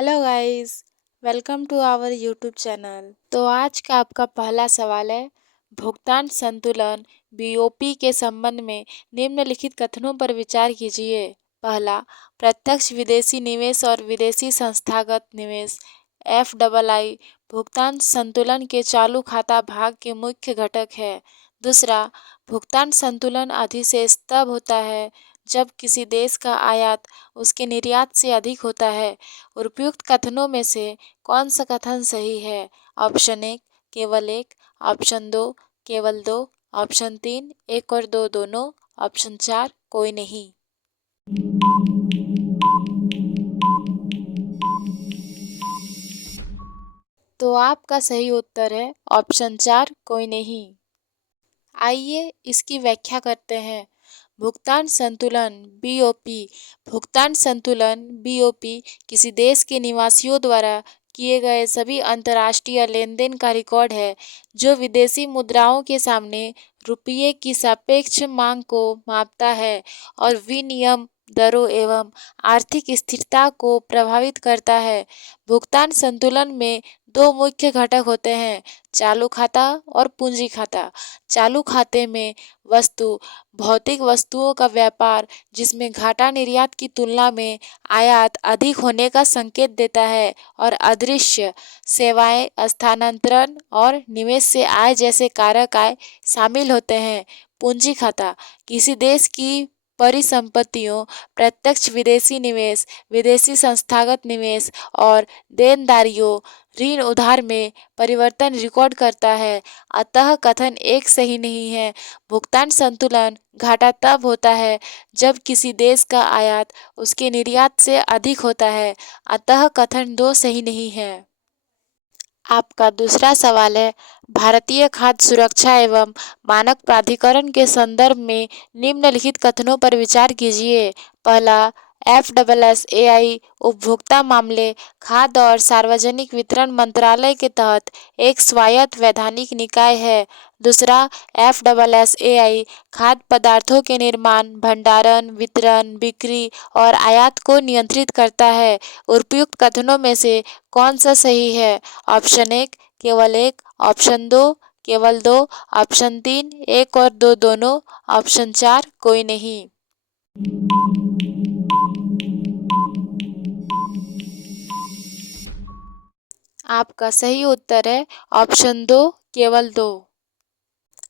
Hello guys, welcome to our YouTube channel. तो आज का आपका पहला सवाल है, भुगतान संतुलन बीओपी के संबंध में निम्नलिखित कथनों पर विचार कीजिए। पहला, प्रत्यक्ष विदेशी निवेश और विदेशी संस्थागत निवेश एफडबलआई भुगतान संतुलन के चालू खाता भाग के मुख्य घटक है। दूसरा, भुगतान संतुलन अधिशेष तब होता है जब किसी देश का आयात उसके निर्यात से अधिक होता है। उपयुक्त कथनों में से कौन सा कथन सही है? ऑप्शन एक, केवल एक। ऑप्शन दो, केवल दो। ऑप्शन तीन, एक और दो दोनों। ऑप्शन चार, कोई नहीं। तो आपका सही उत्तर है ऑप्शन चार, कोई नहीं। आइए इसकी व्याख्या करते हैं। भुगतान संतुलन बीओपी भुगतान संतुलन बीओपी किसी देश के निवासियों द्वारा किए गए सभी अंतर्राष्ट्रीय लेन देन का रिकॉर्ड है जो विदेशी मुद्राओं के सामने रुपये की सापेक्ष मांग को मापता है और विनिमय दरों एवं आर्थिक स्थिरता को प्रभावित करता है। भुगतान संतुलन में दो मुख्य घटक होते हैं, चालू खाता और पूंजी खाता। चालू खाते में वस्तु भौतिक वस्तुओं का व्यापार जिसमें घाटा निर्यात की तुलना में आयात अधिक होने का संकेत देता है और अदृश्य सेवाएं, स्थानांतरण और निवेश से आय जैसे कारक आय शामिल होते हैं। पूंजी खाता किसी देश की परिसंपत्तियों, प्रत्यक्ष विदेशी निवेश, विदेशी संस्थागत निवेश और देनदारियों, ऋण उधार में परिवर्तन रिकॉर्ड करता है। अतः कथन एक सही नहीं है। भुगतान संतुलन घाटा तब होता है जब किसी देश का आयात उसके निर्यात से अधिक होता है। अतः कथन दो सही नहीं है। आपका दूसरा सवाल है, भारतीय खाद्य सुरक्षा एवं मानक प्राधिकरण के संदर्भ में निम्नलिखित कथनों पर विचार कीजिए। पहला, एफएसएसएआई उपभोक्ता मामले, खाद्य और सार्वजनिक वितरण मंत्रालय के तहत एक स्वायत्त वैधानिक निकाय है। दूसरा, एफएसएसएआई खाद्य पदार्थों के निर्माण, भंडारण, वितरण, बिक्री और आयात को नियंत्रित करता है। उपयुक्त कथनों में से कौन सा सही है? ऑप्शन एक, केवल एक। ऑप्शन दो, केवल दो। ऑप्शन तीन, एक और दो दोनों। ऑप्शन चार, कोई नहीं। आपका सही उत्तर है ऑप्शन दो, केवल दो।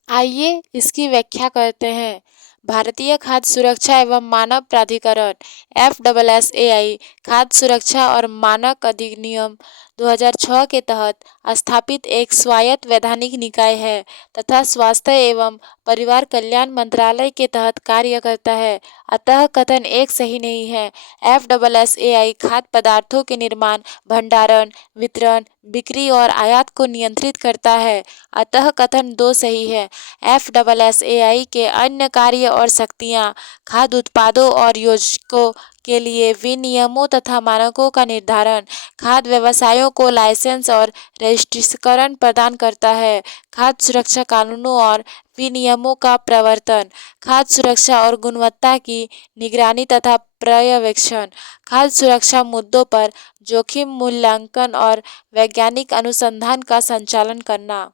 आइए इसकी व्याख्या करते हैं। भारतीय खाद्य सुरक्षा एवं मानक प्राधिकरण एफएसएसएआई खाद्य सुरक्षा और मानक अधिनियम 2006 के तहत स्थापित एक स्वायत्त वैधानिक निकाय है तथा स्वास्थ्य एवं परिवार कल्याण मंत्रालय के तहत कार्य करता है। अतः कथन एक सही नहीं है। एफएसएसएआई खाद्य पदार्थों के निर्माण, भंडारण, वितरण, बिक्री और आयात को नियंत्रित करता है। अतः कथन दो सही है। एफएसएसएआई के अन्य कार्य और शक्तियाँ खाद्य उत्पादों और योजकों के लिए विनियमों तथा मानकों का निर्धारण, खाद्य व्यवसायों को लाइसेंस और रजिस्ट्रीकरण प्रदान करता है, खाद्य सुरक्षा कानूनों और विनियमों का प्रवर्तन, खाद्य सुरक्षा और गुणवत्ता की निगरानी तथा पर्यवेक्षण, खाद्य सुरक्षा मुद्दों पर जोखिम मूल्यांकन और वैज्ञानिक अनुसंधान का संचालन करना।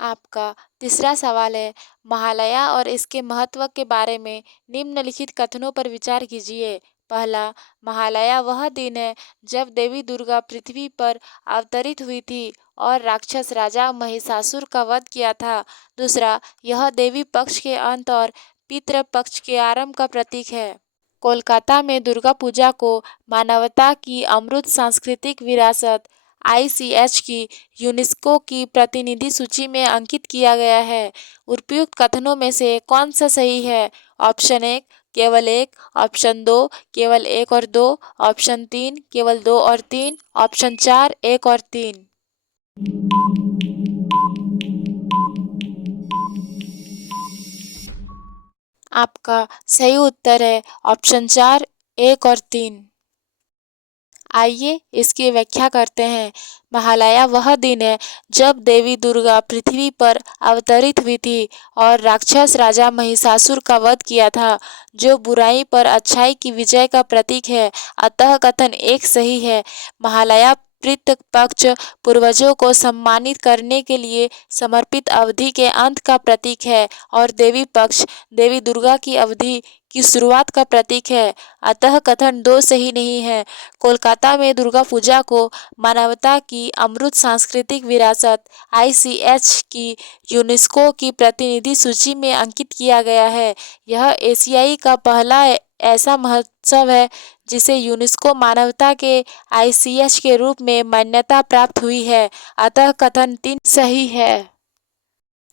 आपका तीसरा सवाल है, महालया और इसके महत्व के बारे में निम्नलिखित कथनों पर विचार कीजिए। पहला, महालया वह दिन है जब देवी दुर्गा पृथ्वी पर अवतरित हुई थी और राक्षस राजा महिषासुर का वध किया था। दूसरा, यह देवी पक्ष के अंत और पितृ पक्ष के आरंभ का प्रतीक है। कोलकाता में दुर्गा पूजा को मानवता की अमूर्त सांस्कृतिक विरासत आईसीएच की यूनेस्को की प्रतिनिधि सूची में अंकित किया गया है। उपयुक्त कथनों में से कौन सा सही है? ऑप्शन एक, केवल एक। ऑप्शन दो, केवल एक और दो। ऑप्शन तीन, केवल दो और तीन। ऑप्शन चार, एक और तीन। आपका सही उत्तर है ऑप्शन चार, एक और तीन। आइए इसकी व्याख्या करते हैं। महालया वह दिन है जब देवी दुर्गा पृथ्वी पर अवतरित हुई थी और राक्षस राजा महिषासुर का वध किया था, जो बुराई पर अच्छाई की विजय का प्रतीक है। अतः कथन एक सही है। महालया पितृ पक्ष पूर्वजों को सम्मानित करने के लिए समर्पित अवधि के अंत का प्रतीक है और देवी पक्ष देवी दुर्गा की अवधि की शुरुआत का प्रतीक है। अतः कथन दो सही नहीं है। कोलकाता में दुर्गा पूजा को मानवता की अमूर्त सांस्कृतिक विरासत ICH की यूनेस्को की प्रतिनिधि सूची में अंकित किया गया है। यह एशियाई का पहला ऐसा महोत्सव है जिसे यूनेस्को मानवता के ICH के रूप में मान्यता प्राप्त हुई है। अतः कथन 3 सही है।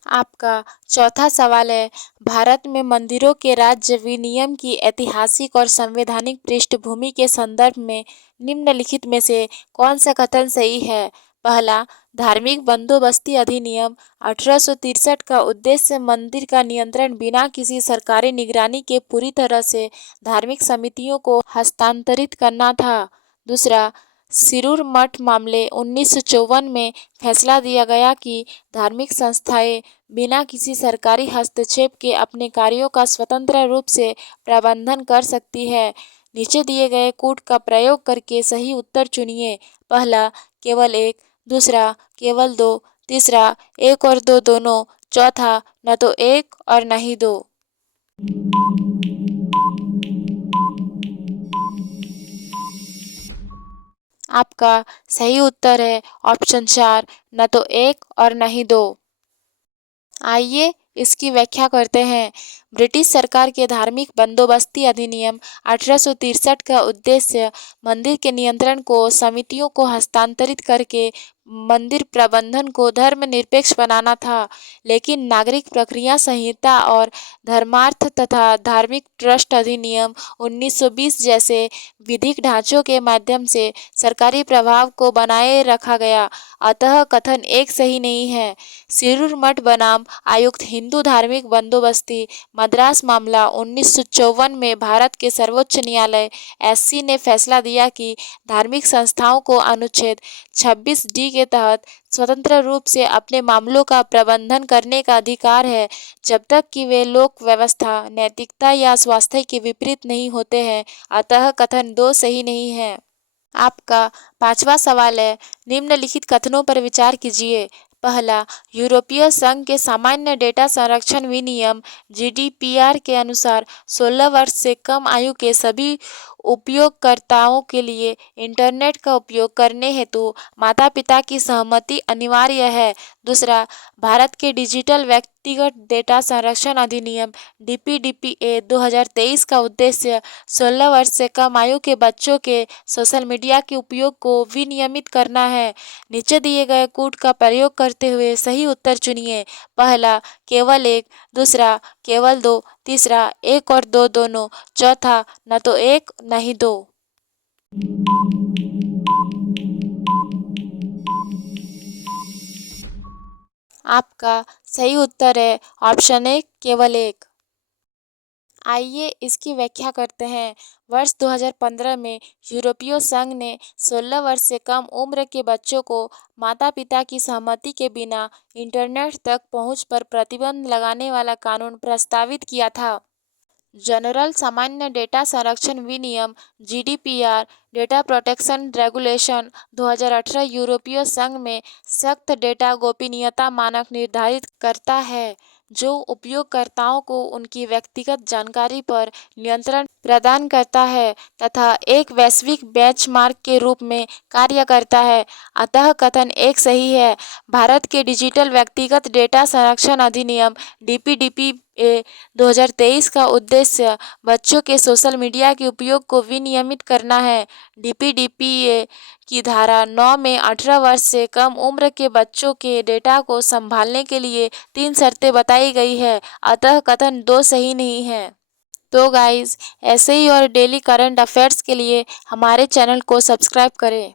आपका चौथा सवाल है, भारत में मंदिरों के राज्य विनियम की ऐतिहासिक और संवैधानिक पृष्ठभूमि के संदर्भ में निम्नलिखित में से कौन सा कथन सही है? पहला, धार्मिक बंदोबस्ती अधिनियम 1863 का उद्देश्य मंदिर का नियंत्रण बिना किसी सरकारी निगरानी के पूरी तरह से धार्मिक समितियों को हस्तांतरित करना था। दूसरा, सिरूर मठ मामले 1954 में फैसला दिया गया कि धार्मिक संस्थाएं बिना किसी सरकारी हस्तक्षेप के अपने कार्यों का स्वतंत्र रूप से प्रबंधन कर सकती है। नीचे दिए गए कूट का प्रयोग करके सही उत्तर चुनिए। पहला, केवल एक। दूसरा, केवल दो। तीसरा, एक और दो दोनों। चौथा, न तो एक और न ही दो। आपका सही उत्तर है ऑप्शन 4, न तो एक और न ही दो। आइए इसकी व्याख्या करते हैं। ब्रिटिश सरकार के धार्मिक बंदोबस्ती अधिनियम 1863 का उद्देश्य मंदिर के नियंत्रण को समितियों को हस्तांतरित करके मंदिर प्रबंधन को धर्मनिरपेक्ष बनाना था, लेकिन नागरिक प्रक्रिया संहिता और धर्मार्थ तथा धार्मिक ट्रस्ट अधिनियम 1920 जैसे विधिक ढांचों के माध्यम से सरकारी प्रभाव को बनाए रखा गया। अतः कथन एक सही नहीं है। सिरूर मठ बनाम आयुक्त हिंदू धार्मिक बंदोबस्ती मद्रास मामला 1954 में भारत के सर्वोच्च न्यायालय SC ने फैसला दिया कि धार्मिक संस्थाओं को अनुच्छेद 26D के तहत स्वतंत्र रूप से अपने मामलों का प्रबंधन करने का अधिकार है, जब तक कि वे लोक व्यवस्था, नैतिकता या स्वास्थ्य के विपरीत नहीं होते हैं। अतः कथन 2 सही नहीं है। आपका पांचवा सवाल है, निम्नलिखित कथनों पर विचार कीजिए। पहला, यूरोपीय संघ के सामान्य डेटा संरक्षण विनियम GDPR के अनुसार 16 वर्ष से कम आयु के सभी उपयोगकर्ताओं के लिए इंटरनेट का उपयोग करने हेतु माता पिता की सहमति अनिवार्य है। दूसरा, भारत के डिजिटल व्यक्तिगत डेटा संरक्षण अधिनियम DPDPA 2023 का उद्देश्य 16 वर्ष से कम आयु के बच्चों के सोशल मीडिया के उपयोग को विनियमित करना है। नीचे दिए गए कूट का प्रयोग करते हुए सही उत्तर चुनिए। पहला, केवल एक। दूसरा, केवल दो। तीसरा, एक और दो दोनों। चौथा, न तो एक न ही दो। आपका सही उत्तर है ऑप्शन 1, केवल एक। आइए इसकी व्याख्या करते हैं। वर्ष 2015 में यूरोपीय संघ ने 16 वर्ष से कम उम्र के बच्चों को माता पिता की सहमति के बिना इंटरनेट तक पहुंच पर प्रतिबंध लगाने वाला कानून प्रस्तावित किया था। जनरल सामान्य डेटा संरक्षण विनियम GDPR डेटा प्रोटेक्शन रेगुलेशन 2018 यूरोपीय संघ में सख्त डेटा गोपनीयता मानक निर्धारित करता है, जो उपयोगकर्ताओं को उनकी व्यक्तिगत जानकारी पर नियंत्रण प्रदान करता है तथा एक वैश्विक बेंचमार्क के रूप में कार्य करता है। अतः कथन एक सही है। भारत के डिजिटल व्यक्तिगत डेटा संरक्षण अधिनियम DPDPA 2023 का उद्देश्य बच्चों के सोशल मीडिया के उपयोग को विनियमित करना है। DPDPA की धारा 9 में 18 वर्ष से कम उम्र के बच्चों के डेटा को संभालने के लिए 3 शर्तें बताई गई है। अतः कथन 2 सही नहीं है। तो गाइज, ऐसे ही और डेली करंट अफेयर्स के लिए हमारे चैनल को सब्सक्राइब करें।